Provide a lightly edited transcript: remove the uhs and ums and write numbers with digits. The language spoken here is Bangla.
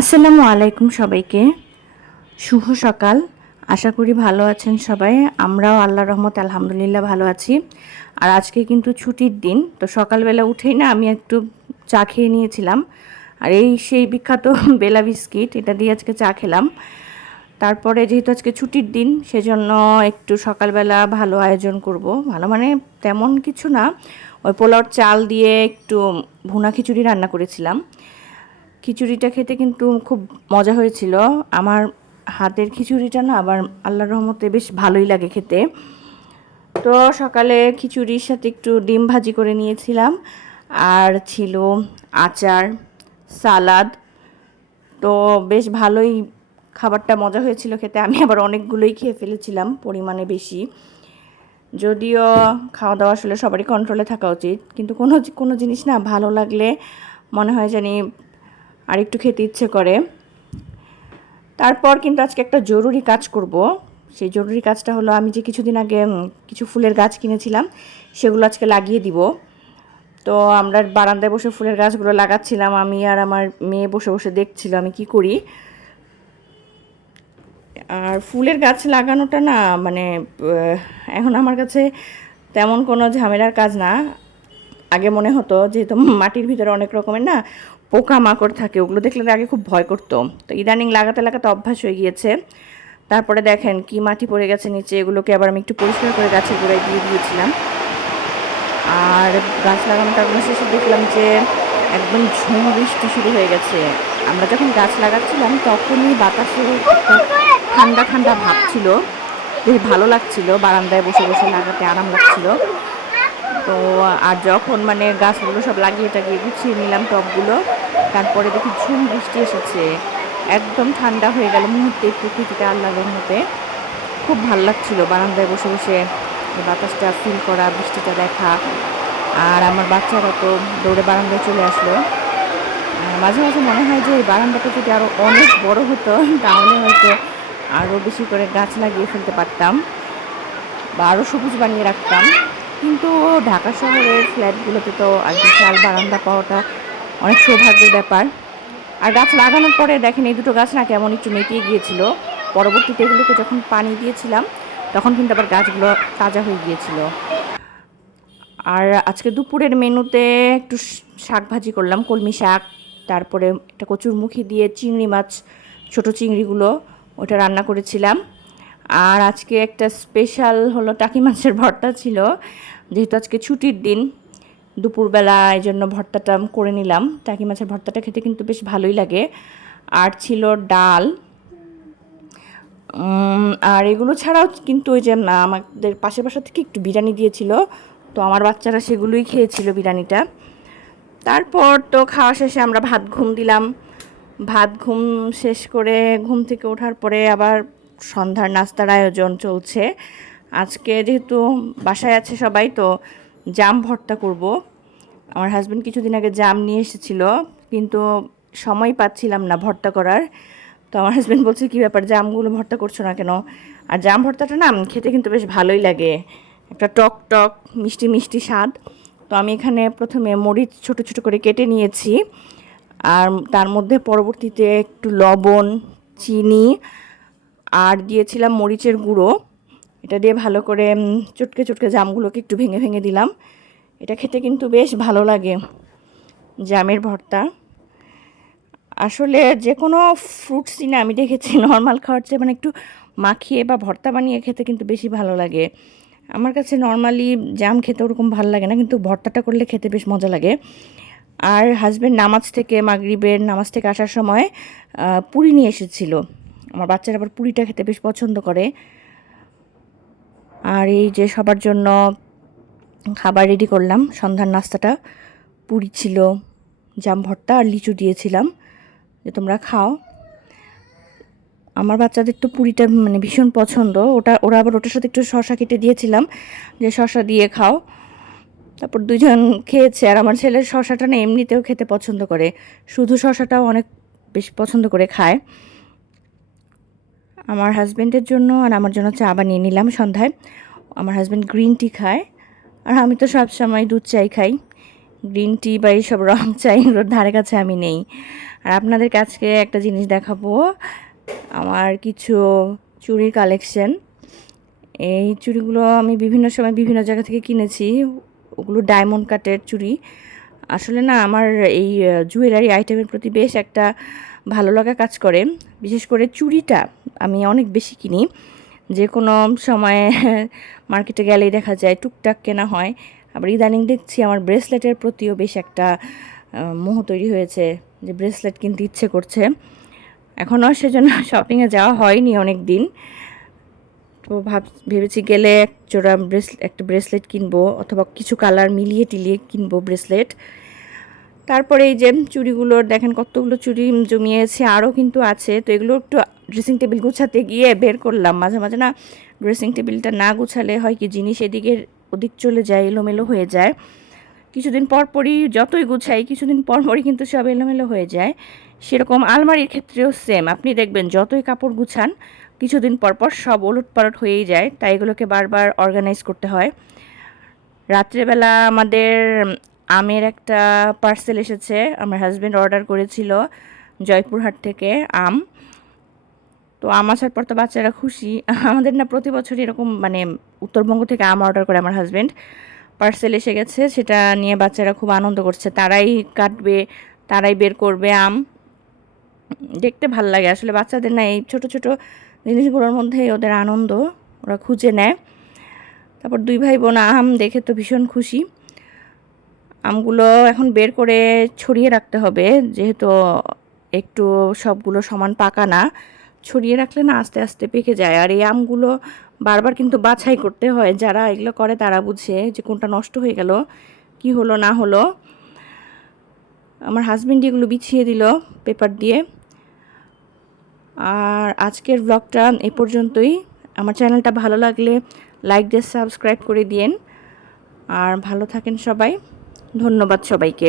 আসসালামু আলাইকুম সবাইকে। শুভ সকাল। আশা করি ভালো আছেন সবাই। আমরাও আল্লাহর রহমতে আলহামদুলিল্লাহ ভালো আছি। আর আজকে কিন্তু ছুটির দিন, তো সকালবেলা উঠেই না আমি একটু চা খেয়ে নিয়েছিলাম। আর এই সেই বিখ্যাত বেলা বিস্কিট, এটা দিয়ে আজকে চা খেলাম। তারপরে যেহেতু আজকে ছুটির দিন, সেজন্য একটু সকালবেলা ভালো আয়োজন করব। ভালো মানে তেমন কিছু না, ওই পোলাওর চাল দিয়ে একটু ভুনা খিচুড়ি রান্না করেছিলাম। খিচুড়িটা খেতে কিন্তু খুব মজা হয়েছিল। আমার হাতের খিচুড়িটা না আবার আল্লাহর রহমতে বেশ ভালোই লাগে খেতে। তো সকালে খিচুড়ির সাথে একটু ডিম ভাজি করে নিয়েছিলাম, আর ছিল আচার, সালাদ। তো বেশ ভালোই খাবারটা মজা হয়েছিল খেতে। আমি আবার অনেকগুলোই খেয়ে ফেলেছিলাম, পরিমাণে বেশি। যদিও খাওয়া দাওয়া আসলে সবারই কন্ট্রোলে থাকা উচিত, কিন্তু কোনো কোনো জিনিস না ভালো লাগলে মনে হয় জানি আর একটু খেতে ইচ্ছে করে। তারপর কিন্তু আজকে একটা জরুরি কাজ করব। সেই জরুরি কাজটা হলো, আমি যে কিছুদিন আগে কিছু ফুলের গাছ কিনেছিলাম, সেগুলো আজকে লাগিয়ে দিব। তো আমরা বারান্দায় বসে ফুলের গাছগুলো লাগাচ্ছিলাম, আমি আর আমার মেয়ে বসে বসে দেখছিল আমি কি করি। আর ফুলের গাছ লাগানোটা না মানে এখন আমার কাছে তেমন কোনো ঝামেলার কাজ না। আগে মনে হতো, যেহেতু মাটির ভিতরে অনেক রকমের না পোকা মাকড় থাকে, ওগুলো দেখলে আগে খুব ভয় করতো। তো ইদানিং লাগাতে লাগাতে অভ্যাস হয়ে গিয়েছে। তারপরে দেখেন কি মাটি পড়ে গেছে নিচে, এগুলোকে আবার আমি একটু পরিষ্কার করে গাছের গোড়ায় দিয়ে দিয়েছিলাম। আর গাছ লাগানোটা শেষে দেখলাম যে একদম ঝুম বৃষ্টি শুরু হয়ে গেছে। আমরা যখন গাছ লাগাচ্ছিলাম তখনই বাতাসে একটা ঠান্ডা ঠান্ডা ভাব ছিল, বেশ ভালো লাগছিল, বারান্দায় বসে বসে লাগাতে আরাম লাগছিল। তো আর যখন মানে গাছগুলো সব লাগিয়ে টাগিয়ে গুছিয়ে নিলাম টবগুলো, তারপরে দেখি ঝুম বৃষ্টি এসেছে, একদম ঠান্ডা হয়ে গেল মুহূর্তে প্রকৃতিটা আল্লাহর রহমতে। খুব ভালো লাগছিল বারান্দায় বসে বসে এই বাতাসটা ফিল করা, বৃষ্টিটা দেখা। আর আমার বাচ্চারা তো দৌড়ে বারান্দায় চলে আসলো। মাঝে মাঝে মনে হয় যে এই বারান্দাটা যদি আরও অনেক বড় হতো, তাহলে হয়তো আরও বেশি করে গাছ লাগিয়ে ফেলতে পারতাম বা আরও সবুজ বানিয়ে রাখতাম। কিন্তু ঢাকা শহরের ফ্ল্যাটগুলোতে তো আর বিশাল বারান্দা পাওয়াটা অনেক সৌভাগ্যের ব্যাপার। আর গাছ লাগানোর পরে দেখেন এই দুটো গাছ না কেমন একটু মেটিয়ে গিয়েছিল। পরবর্তীতে এগুলোকে যখন পানি দিয়েছিলাম, তখন কিন্তু আবার গাছগুলো তাজা হয়ে গিয়েছিল। আর আজকে দুপুরের মেনুতে একটু শাক ভাজি করলাম, কলমি শাক। তারপরে একটা কচুরমুখী দিয়ে চিংড়ি মাছ, ছোটো চিংড়িগুলো, ওটা রান্না করেছিলাম। আর আজকে একটা স্পেশাল হলো টাকি মাছের ভর্তা ছিল, যেহেতু আজকে ছুটির দিন। দুপুরবেলা এই জন্য ভর্তাটা করে নিলাম। টাকি মাছের ভর্তাটা খেতে কিন্তু বেশ ভালোই লাগে। আর ছিল ডাল। আর এগুলো ছাড়াও কিন্তু ওই যে আমাদের পাশের বাসা থেকে একটু বিরিয়ানি দিয়েছিল, তো আমার বাচ্চারা সেগুলোই খেয়েছিল বিরিয়ানিটা। তারপর তো খাওয়া শেষে আমরা ভাত ঘুম দিলাম। ভাত ঘুম শেষ করে ঘুম থেকে ওঠার পরে আবার সন্ধ্যার নাস্তার আয়োজন চলছে। আজকে যেহেতু বাসায় আছে সবাই, তো জাম ভর্তা করব। আমার হাজব্যান্ড কিছুদিন আগে জাম নিয়ে এসেছিল, কিন্তু সময় পাচ্ছিলাম না ভর্তা করার। তো আমার হাজব্যান্ড বলছে, কী ব্যাপার, জামগুলো ভর্তা করছো না কেন? আর জাম ভর্তাটা না খেতে কিন্তু বেশ ভালোই লাগে, একটা টক টক মিষ্টি মিষ্টি স্বাদ। তো আমি এখানে প্রথমে মরিচ ছোট ছোট করে কেটে নিয়েছি, আর তার মধ্যে পরবর্তীতে একটু লবণ, চিনি আর দিয়েছিলাম মরিচের গুঁড়ো। এটা দিয়ে ভালো করে চটকে চটকে জামগুলোকে একটু ভেঙে ভেঙে দিলাম। এটা খেতে কিন্তু বেশ ভালো লাগে, জামের ভর্তা। আসলে যে কোনো ফ্রুটসই না আমি দেখেছি নর্মাল খাওয়ার চেয়ে মানে একটু মাখিয়ে বা ভর্তা বানিয়ে খেতে কিন্তু বেশি ভালো লাগে। আমার কাছে নর্মালি জাম খেতে ওরকম ভালো লাগে না, কিন্তু ভর্তাটা করলে খেতে বেশ মজা লাগে। আর হাজব্যান্ড মাগরিবের নামাজ থেকে আসার সময় পুরি নিয়ে এসেছিল। আমার বাচ্চারা আবার পুরিটা খেতে বেশ পছন্দ করে। আর এই যে সবার জন্য খাবার রেডি করলাম, সন্ধ্যার নাস্তাটা পুরি ছিল, জাম ভর্তা আর লিচু দিয়েছিলাম যে তোমরা খাও। আমার বাচ্চাদের তো পুরিটা মানে ভীষণ পছন্দ, ওরা আবার ওটার সাথে একটু শসা কেটে দিয়েছিলাম যে শসা দিয়ে খাও। তারপর দুজন খেয়েছে। আর আমার ছেলের শসাটা না এমনিতেও খেতে পছন্দ করে, শুধু শসাটাও অনেক বেশ পছন্দ করে খায়। আমার হাজব্যান্ডের জন্য আর আমার জন্য চা বানিয়ে নিলাম সন্ধ্যায়। আমার হাজব্যান্ড গ্রিন টি খায়, আর আমি তো সব সময় দুধ চাই খাই। গ্রিন টি বা এইসব রং চা এগুলোর ধারে কাছে আমি নেই। আর আপনাদেরকে আজকে একটা জিনিস দেখাবো, আমার কিছু চুড়ির কালেকশন। এই চুড়িগুলো আমি বিভিন্ন সময় বিভিন্ন জায়গা থেকে কিনেছি, ওগুলো ডায়মন্ড কাটের চুড়ি। আসলে না আমার এই জুয়েলারি আইটেমের প্রতি বেশ একটা ভালো লাগা কাজ করে। বিশেষ করে চুড়িটা আমি অনেক বেশি কিনি, যে কোনো সময়ে মার্কেটে গেলেই দেখা যায় টুকটাক কেনা হয়। আবার ইদানিং দেখছি আমার ব্রেসলেটের প্রতিও বেশ একটা মোহ তৈরি হয়েছে, যে ব্রেসলেট কিনতে ইচ্ছে করছে। এখনও সেজন্য শপিংয়ে যাওয়া হয়নি অনেক দিন। তো ভেবেছি গেলে একটা ব্রেসলেট কিনবো, অথবা কিছু কালার মিলিয়ে টিলিয়ে কিনবো ব্রেসলেট। তারপরে এই যে চুড়িগুলোর দেখেন কতগুলো চুড়ি জমিয়েছে, আরও কিন্তু আছে। তো এগুলো একটু ড্রেসিং টেবিল গুছাতে গিয়ে বের করলাম। মাঝে মাঝে না ড্রেসিং টেবিলটা না গুছালে হয় কি, জিনিস এদিকে ওদিক চলে যায়, এলোমেলো হয়ে যায়। কিছুদিন পরপরই যতই গুছাই, কিছুদিন পরপরই কিন্তু সব এলোমেলো হয়ে যায়। সেরকম আলমারির ক্ষেত্রেও সেম, আপনি দেখবেন যতই কাপড় গুছান কিছুদিন পরপর সব ওলটপালট হয়েই যায়। তাই এগুলোকে বারবার অর্গানাইজ করতে হয়। রাত্রেবেলা আমাদের আমের একটা পার্সেল এসেছে, আমার হাজব্যান্ড অর্ডার করেছিল জয়পুরহাট থেকে আম। তো আম আসার পর তো বাচ্চারা খুশি। আমাদের না প্রতি বছর এরকম মানে উত্তরবঙ্গ থেকে আম অর্ডার করে আমার হাজব্যান্ড। পার্সেল এসে গেছে, সেটা নিয়ে বাচ্চারা খুব আনন্দ করছে। তারাই কাটবে, তারাই বের করবে আম। দেখতে ভাল লাগে আসলে বাচ্চাদের না এই ছোট ছোট জিনিসগুলোর মধ্যে ওদের আনন্দ, ওরা খুঁজে নেয়। তারপর দুই ভাই বোন আম দেখে তো ভীষণ খুশি। আমগুলো এখন বের করে ছড়িয়ে রাখতে হবে, যেহেতু একটু সবগুলো সমান পাকা না। ছড়িয়ে রাখলে না আস্তে আস্তে পেকে যায়। আর এই আমগুলো বারবার কিন্তু বাছাই করতে হয়, যারা এগুলো করে তারা বুঝে যে কোনটা নষ্ট হয়ে গেল, কি হলো না হলো। আমার হাজবেন্ড এগুলো বিছিয়ে দিল পেপার দিয়ে। আর আজকের ব্লগটা এ পর্যন্তই। আমার চ্যানেলটা ভালো লাগলে লাইক দিয়ে সাবস্ক্রাইব করে দিয়েন। আর ভালো থাকেন সবাই, ধন্যবাদ সবাইকে।